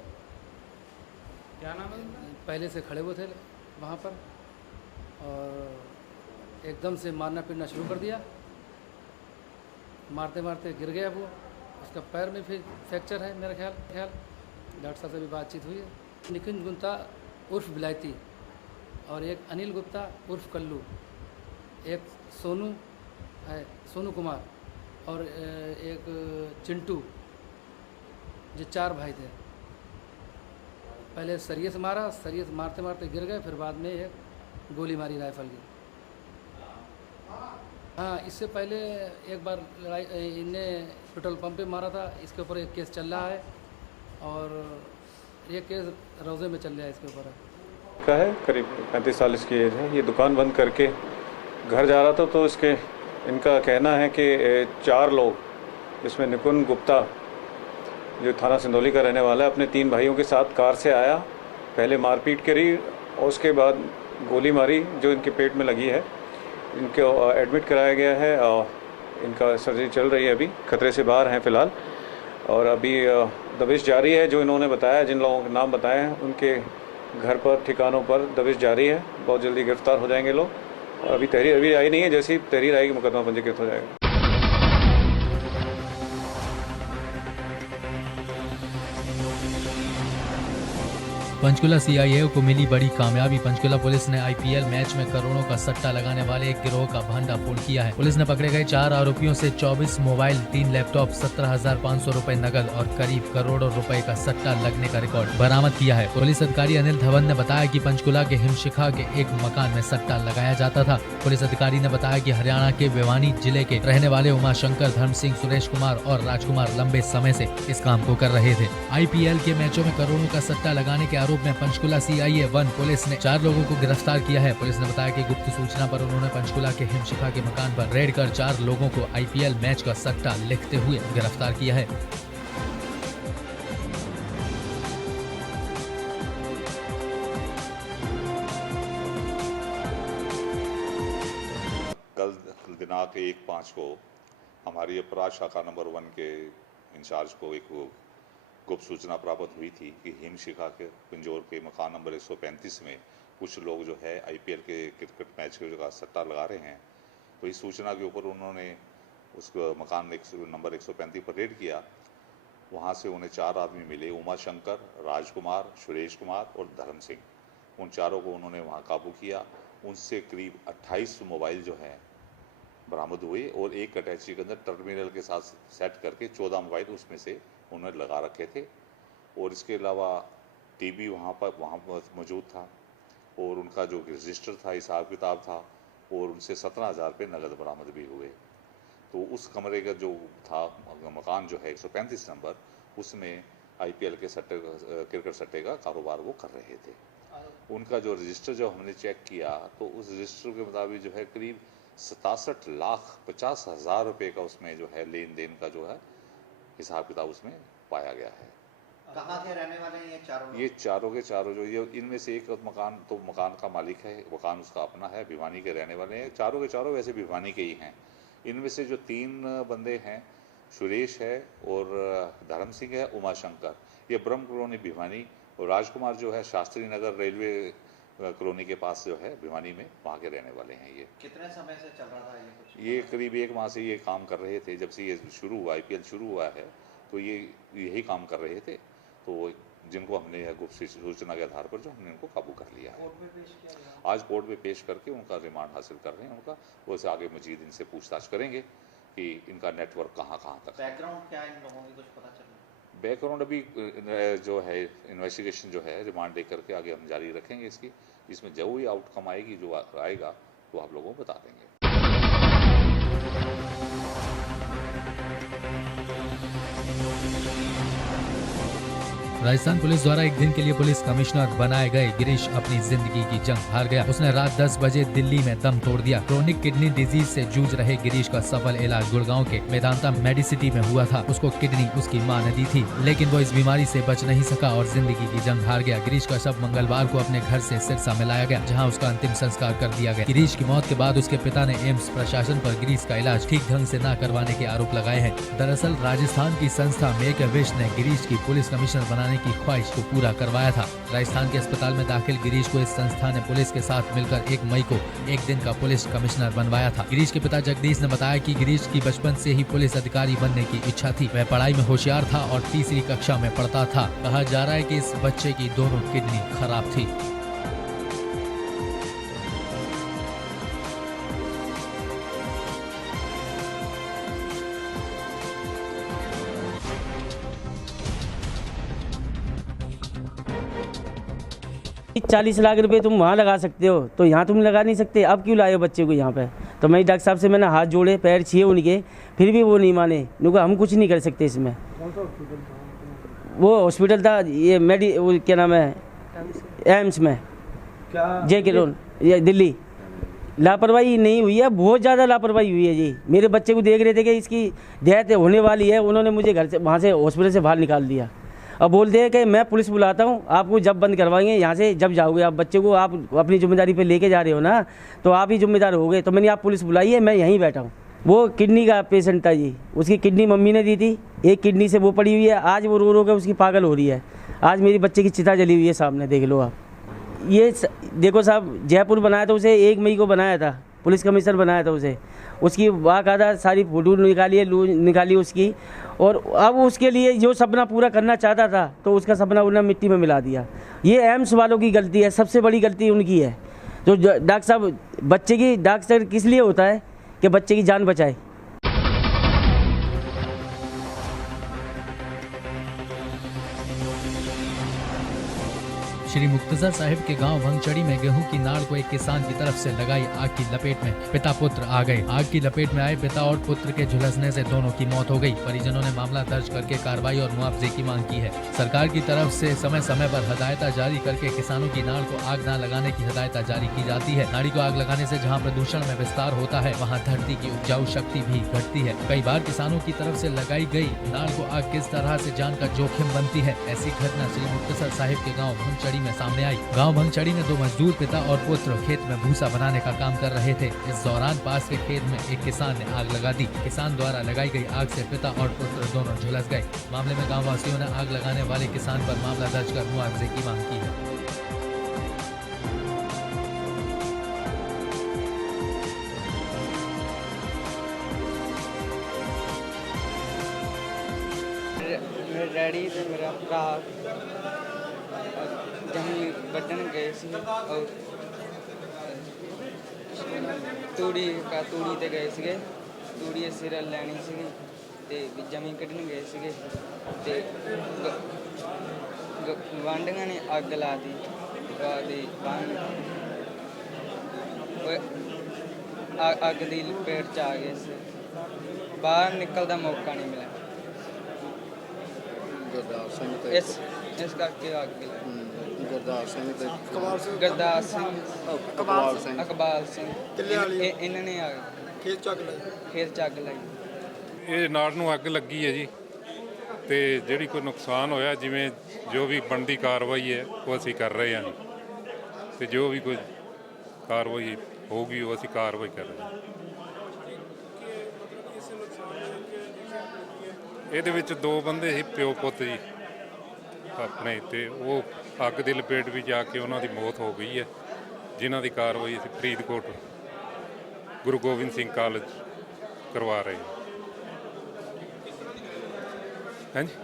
क्या नाम है, पहले से खड़े हुए थे वहाँ पर और एकदम से मारना पीटना शुरू कर दिया। मारते मारते गिर गया वो, उसका पैर में फिर फ्रैक्चर है मेरा ख्याल। डॉक्टर साहब से भी बातचीत हुई है। निकुंज गुप्ता उर्फ बिलायती और एक अनिल गुप्ता उर्फ कल्लू, एक सोनू है, सोनू कुमार और एक चिंटू, जो 4 भाई थे। पहले सरिये से मारा, सरिये से मारते मारते गिर गए, फिर बाद में एक गोली मारी राइफल की। हाँ, इससे पहले एक बार लड़ाई इनने पेट्रोल पंप पे मारा था। इसके ऊपर एक केस चल रहा है और एक केस रोज़े में चल रहा है इसके ऊपर का है। करीब 35 साल इसकी एज है। ये दुकान बंद करके घर जा रहा था तो इनका कहना है कि 4 लोग, इसमें निकुंज गुप्ता जो थाना सिंधौली का रहने वाला है, अपने 3 भाइयों के साथ कार से आया, पहले मारपीट करी और उसके बाद गोली मारी जो इनके पेट में लगी है। इनको एडमिट कराया गया है और इनका सर्जरी चल रही है, अभी खतरे से बाहर हैं फ़िलहाल। और अभी दबिश जारी है। जो इन्होंने बताया, जिन लोगों के नाम बताए हैं, उनके घर पर, ठिकानों पर दबिश जारी है। बहुत जल्दी गिरफ्तार हो जाएंगे लोग। और अभी तहरीर अभी आई नहीं है, जैसी तहरीर आएगी मुकदमा पंजीकृत हो जाएगा। पंचकुला सीआईए को मिली बड़ी कामयाबी। पंचकुला पुलिस ने आईपीएल मैच में करोड़ों का सट्टा लगाने वाले एक गिरोह का भंडाफोड़ किया है। पुलिस ने पकड़े गए 4 आरोपियों से 24 मोबाइल, 3 लैपटॉप, 17,500 रुपए नकद और करीब करोड़ों रुपए का सट्टा लगने का रिकॉर्ड बरामद किया है। पुलिस अधिकारी अनिल धवन ने बताया कि पंचकुला के हिमशिखा के एक मकान में सट्टा लगाया जाता था। पुलिस अधिकारी ने बताया कि हरियाणा के भिवानी जिले के रहने वाले उमाशंकर, धर्म सिंह, सुरेश कुमार और राजकुमार लंबे समय से इस काम को कर रहे थे। आईपीएल के मैचों में करोड़ों का सट्टा लगाने के आरोप में पंचकुला सीआईए 1 पुलिस ने 4 लोगों को गिरफ्तार किया है। पुलिस ने बताया कि गुप्त सूचना पर उन्होंने पंचकुला के हिमशिखा के मकान पर रेड कर 4 लोगों को आईपीएल मैच का सट्टा लिखते हुए गिरफ्तार किया है। कल दिनांक 1/5 को हमारी अपराध शाखा नंबर 1 के इंचार्ज को एक गुप्त सूचना प्राप्त हुई थी कि हिमशिखा के पिंजौर के मकान नंबर 135 में कुछ लोग जो है आईपीएल के क्रिकेट मैच के का सट्टा लगा रहे हैं। तो इस सूचना के ऊपर उन्होंने उस मकान नंबर 135 पर रेड किया। वहां से उन्हें 4 आदमी मिले, उमाशंकर, राजकुमार, सुरेश कुमार और धर्म सिंह। उन चारों को उन्होंने वहां काबू किया। उनसे करीब 28 मोबाइल जो हैं बरामद हुए और एक अटैची के अंदर टर्मिनल के साथ सेट करके 14 मोबाइल उसमें से उन्होंने लगा रखे थे। और इसके अलावा टीवी वहाँ पर मौजूद था। और उनका जो रजिस्टर था, हिसाब किताब था, और उनसे 17,000 रुपये नगद बरामद भी हुए। तो उस कमरे का जो था मकान जो है 135 नंबर, उसमें IPL के सट्टे, क्रिकेट सट्टे का कारोबार वो कर रहे थे। उनका जो रजिस्टर जो हमने चेक किया तो उस रजिस्टर के मुताबिक जो है करीब 67,50,000 रुपये का उसमें जो है लेन देन का जो है हिसाब किताब उसमें पाया गया है। कहाँ के रहने वाले हैं ये चारों? ये चारों के चारों जो ये इनमें से एक मकान तो मकान का मालिक है, मकान उसका अपना है, भिवानी के रहने वाले हैं। चारों के चारों वैसे भिवानी के ही हैं। इनमें से जो 3 बंदे हैं, सुरेश है और धर्म सिंह है, उमाशंकर, ये ब्रह्म कॉलोनी भिवानी, और राजकुमार जो है शास्त्री नगर रेलवे कॉलोनी के पास जो है भिवानी में, वहाँ के रहने वाले हैं। ये कितने समय से चल रहा था ये कुछ? ये करीब 1 माह से ये काम कर रहे थे। जब से ये शुरू हुआ, IPL शुरू हुआ है, तो ये यही काम कर रहे थे। तो जिनको हमने गुप्त सूचना के आधार पर जो हमने उनको काबू कर लिया है। कोर्ट में पेश किया गया? आज कोर्ट में पेश करके उनका रिमांड हासिल कर रहे हैं उनका, वैसे आगे मजीद इनसे पूछताछ करेंगे कि इनका नेटवर्क कहाँ कहाँ तक। बैकग्राउंड क्या है इन लोगों की, कुछ पता चला? बैकग्राउंड अभी जो है इन्वेस्टिगेशन जो है रिमांड दे करके आगे हम जारी रखेंगे इसकी। इसमें जो भी आउटकम आएगी, जो आएगा, तो आप लोगों को बता देंगे। राजस्थान पुलिस द्वारा एक दिन के लिए पुलिस कमिश्नर बनाए गए गिरीश अपनी जिंदगी की जंग हार गया। उसने रात 10 बजे दिल्ली में दम तोड़ दिया। क्रोनिक किडनी डिजीज से जूझ रहे गिरीश का सफल इलाज गुड़गांव के मेदांता मेडिसिटी में हुआ था। उसको किडनी उसकी मां ने दी थी, लेकिन वो इस बीमारी से बच नहीं सका और जिंदगी की जंग हार गया। गिरीश का शव मंगलवार को अपने घर से सिरसा में लाया गया, जहाँ उसका अंतिम संस्कार कर दिया गया। गिरीश की मौत के बाद उसके पिता ने एम्स प्रशासन पर गिरीश का इलाज ठीक ढंग से न करवाने के आरोप लगाए हैं। दरअसल राजस्थान की संस्था मेक अ विश ने गिरीश की पुलिस कमिश्नर बनाने की ख्वाहिश को पूरा करवाया था। राजस्थान के अस्पताल में दाखिल गिरीश को इस संस्था ने पुलिस के साथ मिलकर 1 मई को एक दिन का पुलिस कमिश्नर बनवाया था। गिरीश के पिता जगदीश ने बताया कि गिरीश की बचपन से ही पुलिस अधिकारी बनने की इच्छा थी। वह पढ़ाई में होशियार था और 3री कक्षा में पढ़ता था। कहा जा रहा है कि इस बच्चे की दोनों किडनी खराब थी। 40 लाख रुपए तुम वहाँ लगा सकते हो, तो यहाँ तुम लगा नहीं सकते। अब क्यों लाए हो बच्चे को यहाँ पे? तो मैं डॉक्टर साहब से मैंने हाथ जोड़े, पैर छुए उनके, फिर भी वो नहीं माने। उनको हम कुछ नहीं कर सकते इसमें। वो हॉस्पिटल था ये वो क्या नाम है, एम्स में, जे के रोड, ये दिल्ली। लापरवाही नहीं हुई है, बहुत ज़्यादा लापरवाही हुई है जी। मेरे बच्चे को देख रहे थे कि इसकी डेथ होने वाली है, उन्होंने मुझे घर से वहाँ से हॉस्पिटल से बाहर निकाल दिया। अब बोलते हैं कि मैं पुलिस बुलाता हूँ, आपको जब बंद करवाएंगे यहाँ से, जब जाओगे आप बच्चे को, आप अपनी जिम्मेदारी पे लेके जा रहे हो ना, तो आप ही जिम्मेदार हो गए। तो मैंने आप पुलिस बुलाई, मैं यहीं बैठा हूँ। वो किडनी का पेशेंट था जी, उसकी किडनी मम्मी ने दी थी, एक किडनी से वो पड़ी हुई है। आज वो रो रो के उसकी पागल हो रही है। आज मेरी बच्चे की चिता जली हुई है सामने, देख लो आप। ये देखो साहब, जयपुर बनाया था उसे, 1 मई को बनाया था, पुलिस कमिश्नर बनाया था उसे। उसकी बाकायदा सारी फोटो निकाली उसकी, और अब उसके लिए जो सपना पूरा करना चाहता था, तो उसका सपना उन्होंने मिट्टी में मिला दिया। ये एम्स वालों की गलती है, सबसे बड़ी गलती उनकी है। जो डॉक्टर साहब, बच्चे की डॉक्टर किस लिए होता है कि बच्चे की जान बचाए। श्री मुक्तसर साहिब के गांव भंगचड़ी में गेहूं की नाड़ को एक किसान की तरफ से लगाई आग की लपेट में पिता पुत्र आ गए। आग की लपेट में आए पिता और पुत्र के झुलसने से दोनों की मौत हो गई। परिजनों ने मामला दर्ज करके कार्रवाई और मुआवजे की मांग की है। सरकार की तरफ से समय समय पर हदायता जारी करके किसानों की नाड़ को आग न लगाने की हदायता जारी की जाती है। नाड़ी को आग लगाने से जहाँ प्रदूषण में विस्तार होता है, वहाँ धरती की उपजाऊ शक्ति भी घटती है। कई बार किसानों की तरफ से लगाई गई नाड़ को आग किस तरह से जान का जोखिम बनती है, ऐसी घटना श्री मुक्तसर साहिब के गाँव भंगचड़ी में सामने आई। गांव भंगचड़ी में 2 मजदूर पिता और पुत्र खेत में भूसा बनाने का काम कर रहे थे। इस दौरान पास के खेत में एक किसान ने आग लगा दी। किसान द्वारा लगाई गई आग से पिता और पुत्र दोनों झुलस गए। मामले में गांव वासियों ने आग लगाने वाले किसान पर मामला दर्ज कर मुआवजे की मांग की है। मेरे डैडी से मेरा भरा जमीन बटन गए सी और तूड़ी ते गए सीगे, तूड़ी सिर लैनी सी ते जमीन कड्ढन गए सीगे ते गुआंढियां ने अग ला दी ਬਾਅਦ ਹੀ ਅੱਗ ਦੀ ਲਪੇਟ 'ਚ ਆ ਗਏ ਸੀ। ਬਾਹਰ ਨਿਕਲ ਦਾ ਮੌਕਾ ਨਹੀਂ ਮਿਲਿਆ। ਗੁਰਦਾਸ ਸਿੰਘ ਤੇ ਇਸ ਕਰਕੇ ਅੱਗ ਲੱਗੀ। ਗੁਰਦਾਸ ਸਿੰਘ ਤੇ ਗੁਰਦਾਸ ਸਿੰਘ ਇਕਬਾਲ ਸਿੰਘ ਕਿੱਲੇ ਵਾਲੀ ਇਹਨਾਂ ਨੇ ਆ ਖੇਤ ਚੱਕ ਲਾਈ। ਇਹ ਨਾੜ ਨੂੰ ਅੱਗ ਲੱਗੀ ਹੈ ਜੀ, ਤੇ ਜਿਹੜੀ ਕੋਈ ਨੁਕਸਾਨ ਹੋਇਆ ਜਿਵੇਂ ਜੋ ਵੀ ਬਣਦੀ ਕਾਰਵਾਈ ਹੈ ਉਹ ਅਸੀਂ ਕਰ ਰਹੇ ਹਾਂ, ਤੇ ਜੋ ਵੀ ਕੋਈ ਕਾਰਵਾਈ ਹੋਊਗੀ ਉਹ ਅਸੀਂ ਕਾਰਵਾਈ ਕਰ ਰਹੇ ਹਾਂ। ਇਹਦੇ ਵਿੱਚ 2 ਬੰਦੇ ਸੀ, ਪਿਓ ਪੁੱਤ ਜੀ ਆਪਣੇ, ਤੇ ਉਹ ਅੱਗ ਦੀ ਲਪੇਟ ਵਿੱਚ ਆ ਕੇ ਉਹਨਾਂ ਦੀ ਮੌਤ ਹੋ ਗਈ ਹੈ, ਜਿਨ੍ਹਾਂ ਦੀ ਕਾਰਵਾਈ ਅਸੀਂ ਫਰੀਦਕੋਟ ਗੁਰੂ ਗੋਬਿੰਦ ਸਿੰਘ ਕਾਲਜ ਕਰਵਾ ਰਹੇ ਹਾਂ। ਹਾਂਜੀ,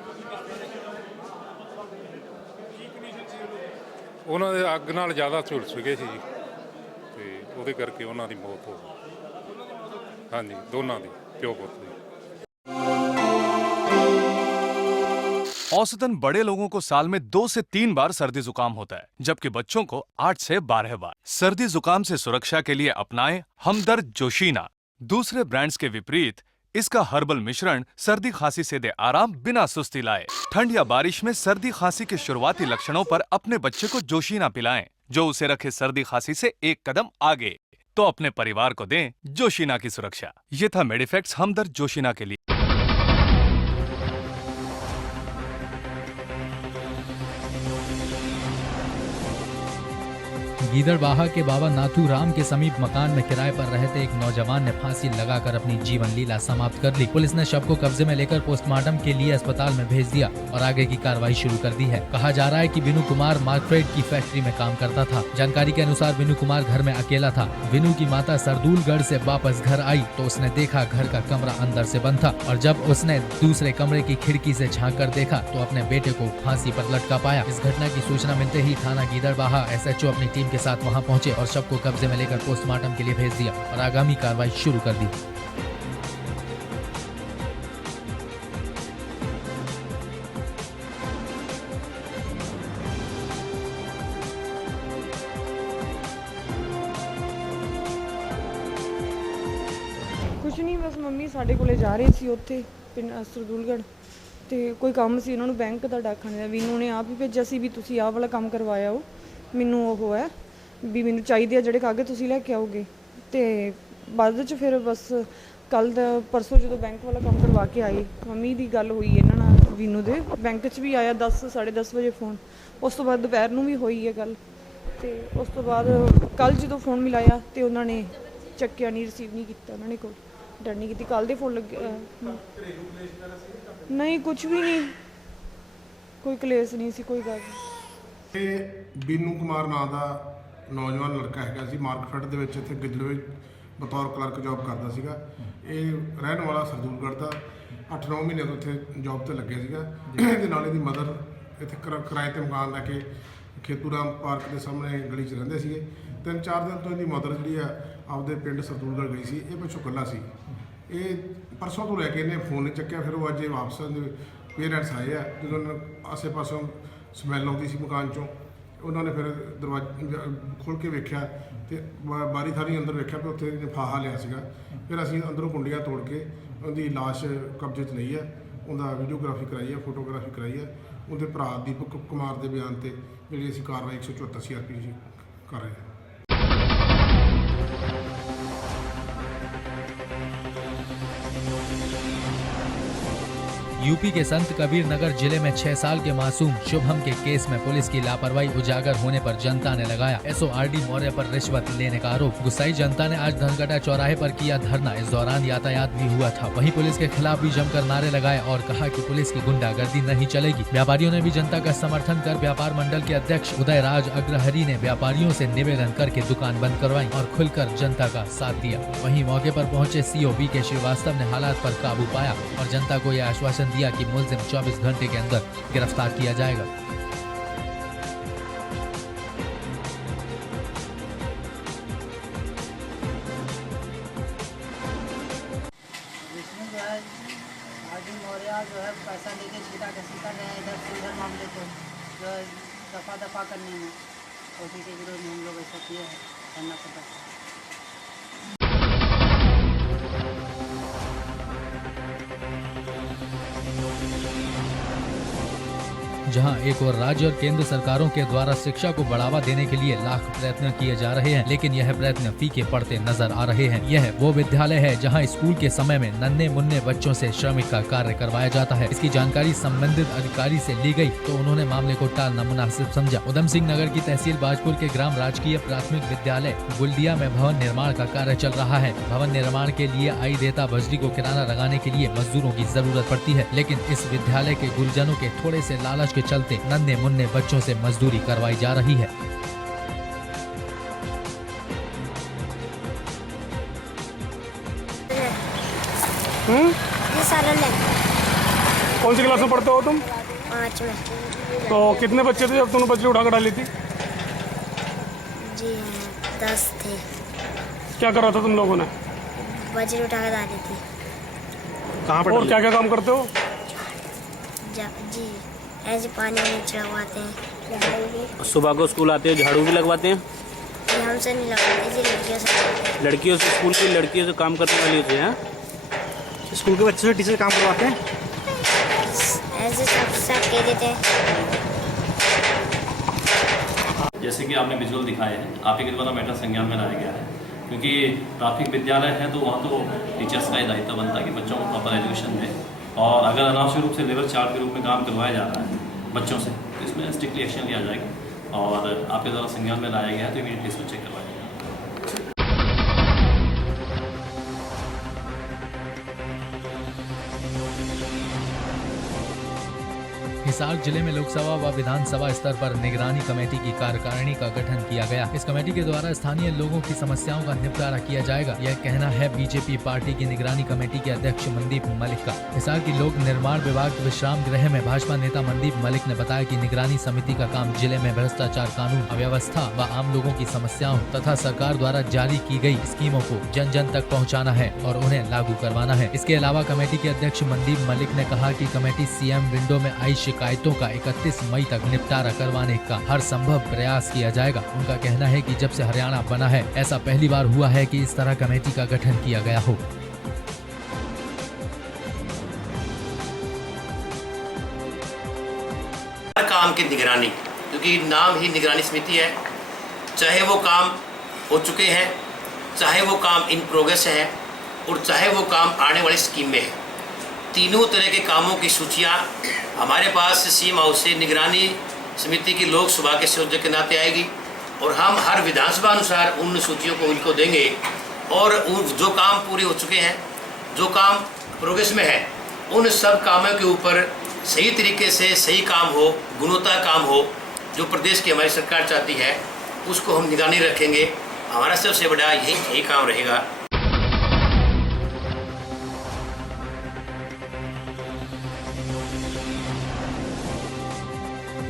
ਉਹਨਾਂ ਦੇ ਅੱਗ ਨਾਲ ਜ਼ਿਆਦਾ ਝੁਲਸ ਗਏ ਸੀ ਜੀ, ਤੇ ਉਹਦੇ ਕਰਕੇ ਉਹਨਾਂ ਦੀ ਮੌਤ ਹੋ ਗਈ। ਹਾਂਜੀ, ਦੋਨਾਂ ਦੀ, ਪਿਓ ਪੁੱਤ ਦੀ। औसतन बड़े लोगों को साल में 2 से 3 बार सर्दी जुकाम होता है, जबकि बच्चों को 8 से 12 बार। सर्दी जुकाम से सुरक्षा के लिए अपनाएं हमदर्द जोशीना। दूसरे ब्रांड्स के विपरीत इसका हर्बल मिश्रण सर्दी खांसी से दे आराम बिना सुस्ती लाए। ठंड या बारिश में सर्दी खांसी के शुरुआती लक्षणों पर अपने बच्चे को जोशीना पिलाएं, जो उसे रखे सर्दी खांसी से एक कदम आगे। तो अपने परिवार को दें जोशीना की सुरक्षा। ये था मेडिफेक्स हमदर्द जोशीना के लिए। गीदड़बाहा के बाबा नाथूराम के समीप मकान में किराए पर रहते एक नौजवान ने फांसी लगाकर अपनी जीवन लीला समाप्त कर ली। पुलिस ने शव को कब्जे में लेकर पोस्टमार्टम के लिए अस्पताल में भेज दिया और आगे की कार्रवाई शुरू कर दी है। कहा जा रहा है कि विनू कुमार मार्कफेड की फैक्ट्री में काम करता था। जानकारी के अनुसार विनू कुमार घर में अकेला था। विनू की माता सरदूलगढ़ से वापस घर आई तो उसने देखा घर का कमरा अंदर से बंद था, और जब उसने दूसरे कमरे की खिड़की से झांक कर देखा तो अपने बेटे को फांसी पर लटका पाया। इस घटना की सूचना मिलते ही थाना गीदड़बाहा SHO अपनी टीम के साथ वहां पहुंचे और शव को कब्जे में लेकर पोस्टमार्टम के लिए भेज दिया और आगामी कार्रवाई शुरू कर दी। ਕੁਛ ਨਹੀਂ, ਬਸ ਮੰਮੀ ਸਾਡੇ ਕੋਲੇ ਜਾ ਰਹੇ ਸੀ ਉੱਥੇ ਪਿੰਡ ਸਰਦੂਲਗੜ੍ਹ, ਤੇ ਕੋਈ ਕੰਮ ਸੀ ਉਹਨਾਂ ਨੂੰ ਬੈਂਕ ਦਾ ਡਾਕਖਾਨੇ ਦਾ। ਵੀਨੂ ਨੇ ਆਪ ਹੀ ਭੇਜਿਆ ਸੀ ਵੀ ਤੁਸੀਂ ਆਹ ਵਾਲਾ ਕੰਮ ਕਰਵਾਇਆ ਹੋ, ਮੈਨੂੰ ਉਹ ਹੈ ਵੀ ਮੈਨੂੰ ਚਾਹੀਦੇ ਆ ਜਿਹੜੇ ਕਾਗਜ਼ ਤੁਸੀਂ ਲੈ ਕੇ ਆਓਗੇ। ਤੇ ਬਾਅਦ 'ਚ ਫਿਰ ਬਸ ਕੱਲ੍ਹ ਦਾ ਪਰਸੋਂ ਜਦੋਂ ਬੈਂਕ ਵਾਲਾ ਕੰਮ ਕਰਵਾ ਕੇ ਆਏ, ਮੰਮੀ ਦੀ ਗੱਲ ਹੋਈ ਇਹਨਾਂ ਨਾਲ, ਵੀਨੂ ਦੇ ਬੈਂਕ 'ਚ ਵੀ ਆਇਆ 10 ਸਾਢੇ 10 ਵਜੇ ਫੋਨ। ਉਸ ਤੋਂ ਬਾਅਦ ਦੁਪਹਿਰ ਨੂੰ ਵੀ ਹੋਈ ਹੈ ਗੱਲ, ਤੇ ਉਸ ਤੋਂ ਬਾਅਦ ਕੱਲ੍ਹ ਜਦੋਂ ਫੋਨ ਮਿਲਾਇਆ ਤੇ ਉਹਨਾਂ ਨੇ ਚੱਕਿਆ ਨਹੀਂ, ਰਿਸੀਵ ਨਹੀਂ ਕੀਤਾ, ਉਹਨਾਂ ਨੇ ਕੋਈ ਡਰ ਨਹੀਂ ਕੀਤੀ। ਕੱਲ੍ਹ ਦੇ ਫੋਨ ਲੱਗੇ ਨਹੀਂ, ਕੁਛ ਵੀ ਨਹੀਂ, ਕੋਈ ਕਲੇਸ਼ ਨਹੀਂ ਸੀ, ਕੋਈ ਗੱਲ ਨਹੀਂ। ਇਹ ਵੀਨੂ ਕੁਮਾਰ ਨਾਂ ਦਾ ਨੌਜਵਾਨ ਲੜਕਾ ਹੈਗਾ ਸੀ, ਮਾਰਕਫੈਡ ਦੇ ਵਿੱਚ ਇੱਥੇ ਗਿੱਦੜ ਵਿੱਚ ਬਤੌਰ ਕਲਰਕ ਜੌਬ ਕਰਦਾ ਸੀਗਾ। ਇਹ ਰਹਿਣ ਵਾਲਾ ਸਰਦੂਲਗੜ੍ਹ ਦਾ, 8-9 ਮਹੀਨੇ ਤੋਂ ਇੱਥੇ ਜੌਬ ਤੇ ਲੱਗਿਆ ਸੀਗਾ। ਇਹਦੇ ਨਾਲ ਇਹਦੀ ਮਦਰ ਇੱਥੇ ਕਿਰਾਏ ਤੇ ਮਕਾਨ ਲੈ ਕੇ ਖੇਤੂਰਾਮ ਪਾਰਕ ਦੇ ਸਾਹਮਣੇ ਗਲੀ 'ਚ ਰਹਿੰਦੇ ਸੀਗੇ। 3-4 ਦਿਨ ਤੋਂ ਇਹਦੀ ਮਦਰ ਜਿਹੜੀ ਆ ਆਪਦੇ ਪਿੰਡ ਸਰਦੂਲਗੜ੍ਹ ਗਈ ਸੀ, ਇਹ ਪਿੱਛੋਂ ਇਕੱਲਾ ਸੀ। ਇਹ ਪਰਸੋਂ ਤੋਂ ਲੈ ਕੇ ਇਹਨੇ ਫੋਨ ਨਹੀਂ ਚੱਕਿਆ। ਫਿਰ ਉਹ ਅੱਜ ਵਾਪਸ ਪੇਰੈਂਟਸ ਆਏ ਆ, ਜਦੋਂ ਆਸੇ ਪਾਸੋਂ ਸਮੈਲ ਆਉਂਦੀ ਸੀ ਮਕਾਨ 'ਚੋਂ, ਉਹਨਾਂ ਨੇ ਫਿਰ ਦਰਵਾਜ਼ਾ ਖੋਲ੍ਹ ਕੇ ਵੇਖਿਆ ਤੇ ਬਾਰੀ ਥਾਰੀ ਅੰਦਰ ਵੇਖਿਆ ਕਿ ਉੱਥੇ ਇਹਨੇ ਫਾਹਾ ਲਿਆ ਸੀਗਾ। ਫਿਰ ਅਸੀਂ ਅੰਦਰੋਂ ਕੁੰਡੀਆਂ ਤੋੜ ਕੇ ਉਹਦੀ ਲਾਸ਼ ਕਬਜ਼ੇ 'ਚ ਲਈ ਹੈ, ਉਹਦਾ ਵੀਡੀਓਗ੍ਰਾਫੀ ਕਰਾਈ ਹੈ, ਫੋਟੋਗ੍ਰਾਫੀ ਕਰਾਈ ਹੈ। ਉਹਦੇ ਭਰਾ ਦੀਪਕ ਕੁਮਾਰ ਦੇ ਬਿਆਨ ਤੇ ਜਿਹੜੀ ਅਸੀਂ ਕਾਰਵਾਈ 174 CRPC ਕਰ ਰਹੇ ਹਾਂ। यूपी के संत कबीर नगर जिले में 6 साल के मासूम शुभम के केस में पुलिस की लापरवाही उजागर होने पर जनता ने लगाया SORD मौर्य पर रिश्वत लेने का आरोप। गुस्साई जनता ने आज धनगटा चौराहे पर किया धरना। इस दौरान यातायात भी हुआ था। वहीं पुलिस के खिलाफ भी जमकर नारे लगाए और कहा कि पुलिस की गुंडागर्दी नहीं चलेगी। व्यापारियों ने भी जनता का समर्थन कर व्यापार मंडल के अध्यक्ष उदय राज अग्रहरी ने व्यापारियों से निवेदन करके दुकान बंद करवाई और खुलकर जनता का साथ दिया। वहीं मौके पर पहुंचे CO BK श्रीवास्तव ने हालात पर काबू पाया और जनता को यह आश्वासन दिया कि मुलजिम 24 घंटे के अंदर गिरफ्तार किया जाएगा। इसमें जो है आरडी मौर्य जो है पैसा लेके छीटा कसी कर रहे हैं इधर से उधर मामले को जो है दफा करने में। उसी के विरोध में हम लोग ऐसा किए हैं, करना पड़ता है। जहां एक और राज्य और केंद्र सरकारों के द्वारा शिक्षा को बढ़ावा देने के लिए लाख प्रयत्न किए जा रहे हैं, लेकिन यह प्रयत्न फीके पड़ते नजर आ रहे हैं। यह वो विद्यालय है जहां स्कूल के समय में नन्हे मुन्ने बच्चों से श्रमिक का कार्य करवाया जाता है। इसकी जानकारी संबंधित अधिकारी से ली गई तो उन्होंने मामले को टालना मुनासिब समझा। उधम सिंह नगर की तहसील बाजपुर के ग्राम राजकीय प्राथमिक विद्यालय गुलडिया में भवन निर्माण का कार्य चल रहा है। भवन निर्माण के लिए आई देता बजरी को किराना लगाने के लिए मजदूरों की जरूरत पड़ती है, लेकिन इस विद्यालय के गुलजनों के थोड़े से लालच के चलते नन्हे मुन्ने बच्चों से मजदूरी करवाई जा रही है। कौन सी क्लास में पढ़ते हो तुम? 5 में। तो कितने बच्चे थे जब तुमने बजरी उठा कर डाली थी? जी 10 थे। क्या करा था तुम लोगों ने? बजरी उठा कर डाली थी। कहाँ पर? और क्या क्या काम करते हो? जी ऐसे पानी में चढ़वाते हैं। सुबह को स्कूल आते हो झाड़ू भी लगवाते हैं? ये हमसे नहीं लगवाते जी, लड़कियों से। लड़कियों से? स्कूल की लड़कियों से काम करने वाली होती है? स्कूल के बच्चों से टीचर काम करवाते हैं? ऐसे सब कह देते हैं। जैसे कि आपने विजुअल दिखाए हैं, आप ही के द्वारा मैटर संज्ञान में लाया गया है, क्योंकि प्राथमिक विद्यालय है तो वहाँ तो टीचर्स का ही दायित्व बनता है कि बच्चों को प्रॉपर एजुकेशन दें, और अगर अनावश्यक रूप से लेवल चार्ट के रूप में काम करवाया जा रहा है बच्चों से तो इसमें स्ट्रिक्टली एक्शन लिया जाएगा और आपके द्वारा संज्ञान में लाया गया है तो इमीडिएटली इसको चेक करवाया जाएगा। हिसार जिले में लोकसभा व विधानसभा स्तर पर निगरानी कमेटी की कार्यकारिणी का गठन किया गया। इस कमेटी के द्वारा स्थानीय लोगों की समस्याओं का निपटारा किया जाएगा, यह कहना है बीजेपी पार्टी की निगरानी कमेटी के अध्यक्ष मनदीप मलिक का। हिसार की लोक निर्माण विभाग विश्राम गृह में भाजपा नेता मनदीप मलिक ने बताया कि निगरानी समिति का काम जिले में भ्रष्टाचार, कानून अव्यवस्था व आम लोगों की समस्याओं तथा सरकार द्वारा जारी की गई स्कीमों को जन जन तक पहुँचाना है और उन्हें लागू करवाना है। इसके अलावा कमेटी के अध्यक्ष मनदीप मलिक ने कहा कि कमेटी सीएम विंडो में आई शिकायतों का 31 मई तक निपटारा करवाने का हर संभव प्रयास किया जाएगा। उनका कहना है कि जब से हरियाणा बना है ऐसा पहली बार हुआ है कि इस तरह कमेटी का गठन किया गया हो। हर काम की निगरानी, क्योंकि नाम ही निगरानी समिति है, चाहे वो काम हो चुके हैं, चाहे वो काम इन प्रोग्रेस है और चाहे वो काम आने वाली स्कीम में है, तीनों तरह के कामों की सूचियां हमारे पास सीएम हाउस से निगरानी समिति की लोकसभा के सदस्य के नाते आएगी और हम हर विधानसभा अनुसार उन सूचियों को उनको देंगे और जो काम पूरे हो चुके हैं, जो काम प्रोग्रेस में है, उन सब कामों के ऊपर सही तरीके से सही काम हो, गुणवत्ता काम हो, जो प्रदेश की हमारी सरकार चाहती है, उसको हम निगरानी रखेंगे। हमारा सबसे बड़ा यही काम रहेगा।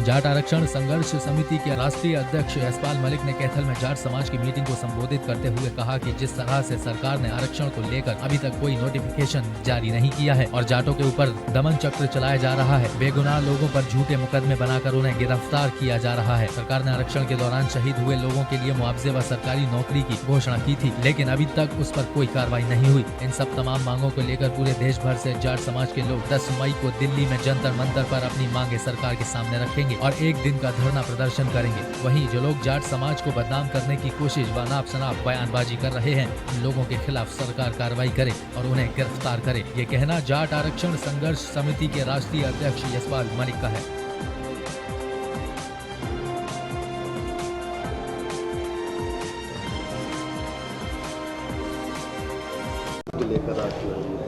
जाट आरक्षण संघर्ष समिति के राष्ट्रीय अध्यक्ष यशपाल मलिक ने कैथल में जाट समाज की मीटिंग को संबोधित करते हुए कहा कि जिस तरह से सरकार ने आरक्षण को लेकर अभी तक कोई नोटिफिकेशन जारी नहीं किया है और जाटों के ऊपर दमन चक्र चलाया जा रहा है, बेगुनाह लोगों पर झूठे मुकदमे बनाकर उन्हें गिरफ्तार किया जा रहा है। सरकार ने आरक्षण के दौरान शहीद हुए लोगों के लिए मुआवजे व सरकारी नौकरी की घोषणा की थी, लेकिन अभी तक उस पर कोई कार्रवाई नहीं हुई। इन सब तमाम मांगों को लेकर पूरे देश भर से जाट समाज के लोग 10 मई को दिल्ली में जंतर मंतर पर अपनी मांगे सरकार के सामने रखेंगे और 1 दिन का धरना प्रदर्शन करेंगे। वहीं जो लोग जाट समाज को बदनाम करने की कोशिश व नाप शनाप बयानबाजी कर रहे हैं, उन लोगों के खिलाफ सरकार कार्रवाई करे और उन्हें गिरफ्तार करे। ये कहना जाट आरक्षण संघर्ष समिति के राष्ट्रीय अध्यक्ष यशपाल मलिक का है।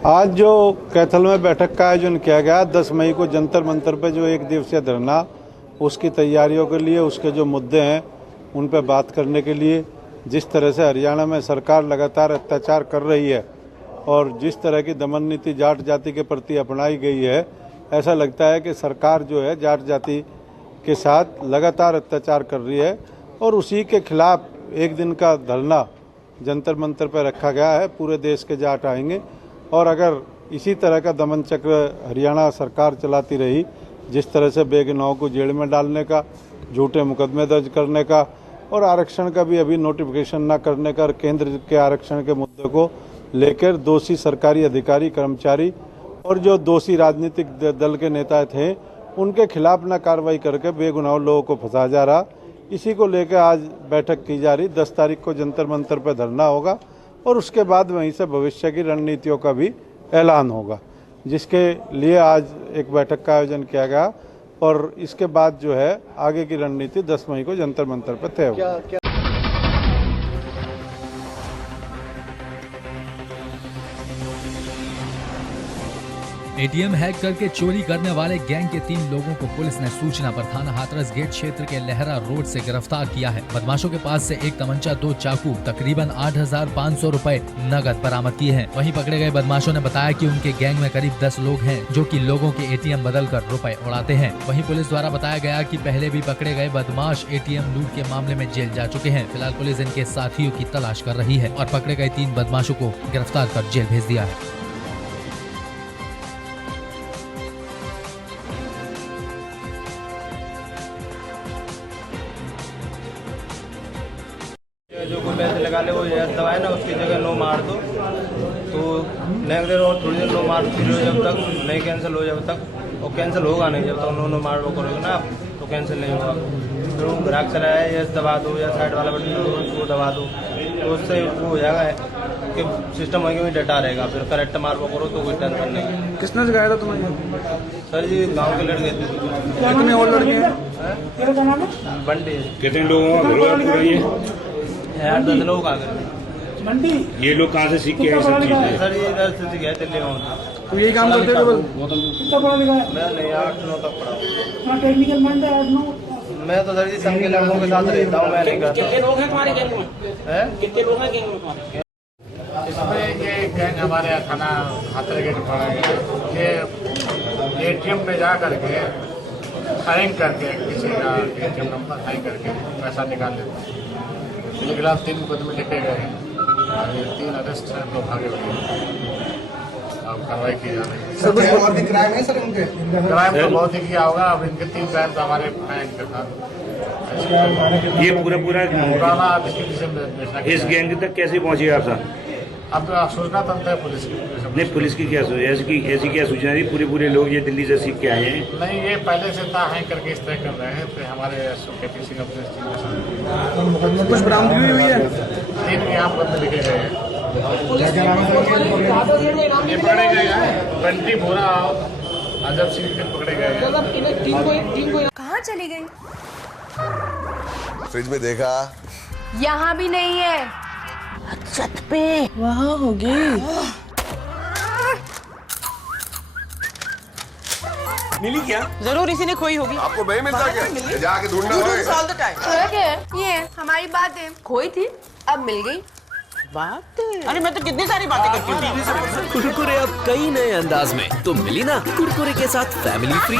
आज जो कैथल में बैठक का आयोजन किया गया 10 मई को जंतर मंतर पर जो 1 दिवसीय धरना, उसकी तैयारियों के लिए, उसके जो मुद्दे हैं उन पर बात करने के लिए, जिस तरह से हरियाणा में सरकार लगातार अत्याचार कर रही है और जिस तरह की दमन नीति जाट जाति के प्रति अपनाई गई है, ऐसा लगता है कि सरकार जो है जाट जाति के साथ लगातार अत्याचार कर रही है और उसी के खिलाफ 1 दिन का धरना जंतर मंतर पर रखा गया है। पूरे देश के जाट आएंगे और अगर इसी तरह का दमन चक्र हरियाणा सरकार चलाती रही, जिस तरह से बेगुनाहों को जेल में डालने का, झूठे मुकदमे दर्ज करने का, और आरक्षण का भी अभी नोटिफिकेशन न करने का, केंद्र के आरक्षण के मुद्दे को लेकर दोषी सरकारी अधिकारी, कर्मचारी और जो दोषी राजनीतिक दल के नेता थे उनके खिलाफ न कार्रवाई करके बेगुनाह लोगों को फंसा जा रहा। इसी को लेकर आज बैठक की जा रही। 10 तारीख को जंतर मंतर पर धरना होगा और उसके बाद वहीं से भविष्य की रणनीतियों का भी ऐलान होगा, जिसके लिए आज एक बैठक का आयोजन किया गया और इसके बाद जो है आगे की रणनीति 10 मई को जंतर मंतर पर तय होगी। एटीएम हैक करके चोरी करने वाले गैंग के 3 लोगों को पुलिस ने सूचना पर थाना हाथरस गेट क्षेत्र के लहरा रोड से गिरफ्तार किया है। बदमाशों के पास से एक तमंचा, 2 चाकू, तकरीबन 8,500 रुपए नगद बरामद किए हैं। वहीं पकड़े गए बदमाशों ने बताया कि उनके गैंग में करीब 10 लोग हैं जो कि लोगों के एटीएम बदलकर रुपए उड़ाते हैं। वहीं पुलिस द्वारा बताया गया कि पहले भी पकड़े गए बदमाश एटीएम लूट के मामले में जेल जा चुके हैं। फिलहाल पुलिस इनके साथियों की तलाश कर रही है और पकड़े गए 3 बदमाशों को गिरफ्तार कर जेल भेज दिया है। जो कोई पैसे लगा ले वो यस दवाए ना, उसकी जगह नो मार दो तो नेक्स्ट देर और थोड़ी देर नो मार फिर जब तक नहीं कैंसिल हो जब तक वो कैंसिल होगा नहीं, जब तक नो मार वो करोगे ना तो कैंसिल नहीं होगा। फिर वो ग्राहक चला है यस दबा दो या साइड वाला बटन वो दबा दो तो उससे वो हो जाएगा कि सिस्टम होगी भी डेटा रहेगा। फिर करेक्ट मार वो करो तो कोई टेंशन नहीं। किसने सिखाया था तुम्हें? सर जी गाँव के लड़के थे। कितने और लड़के हैं? बंडी। कितने लोगों का ग्रुप है? 8-10 लोग आ गए। ये लोग कहाँ से सीख के आए सब चीजें? सर ये इधर से सीखे दिल्ली में। तो यही काम करते थे बस? कितना पढ़ा लिखा है? मैं नहीं 8-9 तक पढ़ा। टेक्निकल माइंड है 8-9? मैं तो सर जी संघ के लड़कों के साथ रहता हूँ, मैं नहीं करता। कितने लोग हैं तुम्हारे गैंग में? कितने लोग हैं गैंग में तुम्हारे? इसमें ये गैंग हमारे थाना हाथरस गेट पड़ा है। ये एटीएम पे जा करके साइन करके किसी का एटीएम नंबर साइन करके पैसा निकाल लेते हैं। इनके खिलाफ 3 मुकदमे लिखे गए हैं और ये 3 अरेस्ट हैं, 2 भागे हुए हैं। अब कार्रवाई की जा रही है। सर और भी क्राइम है सर उनके? क्राइम तो बहुत ही किया होगा। अब इनके 3 क्राइम तो हमारे हैं इनके साथ। ये पूरा पुराना किसी से बेचना। इस गैंग तक कैसे पहुंचे आप साहब? अब सूचना तंत्र है पुलिस की। नहीं, पुलिस की क्या ऐसी क्या सूचना थी? पूरे लोग ये दिल्ली से सीख के आए हैं? नहीं, ये पहले से था हैंग करके इस तरह कर रहे हैं। तो हमारे KP सिंह अपने टीम के साथ कुछ बरामदगी हुई है? 3 इनाम पत्र लिखे गए हैं। ये पकड़े गए हैं। बंटी भोरा अजब सिंह के पकड़े गए हैं। कहाँ चली गई? फ्रिज में देखा, यहाँ भी नहीं है। छत पे वहाँ होगी। मिली क्या? जरूर इसी ने खोई होगी। आपको नहीं मिलता क्या? जाके ढूंढना होगा। ये हमारी बात है, खोई थी अब मिल गई। बात अरे मैं तो कितनी सारी बातें करती हूँ। कुरकुरे अब कई नए अंदाज में तो मिली ना कुरकुरे के साथ फैमिली फ्री।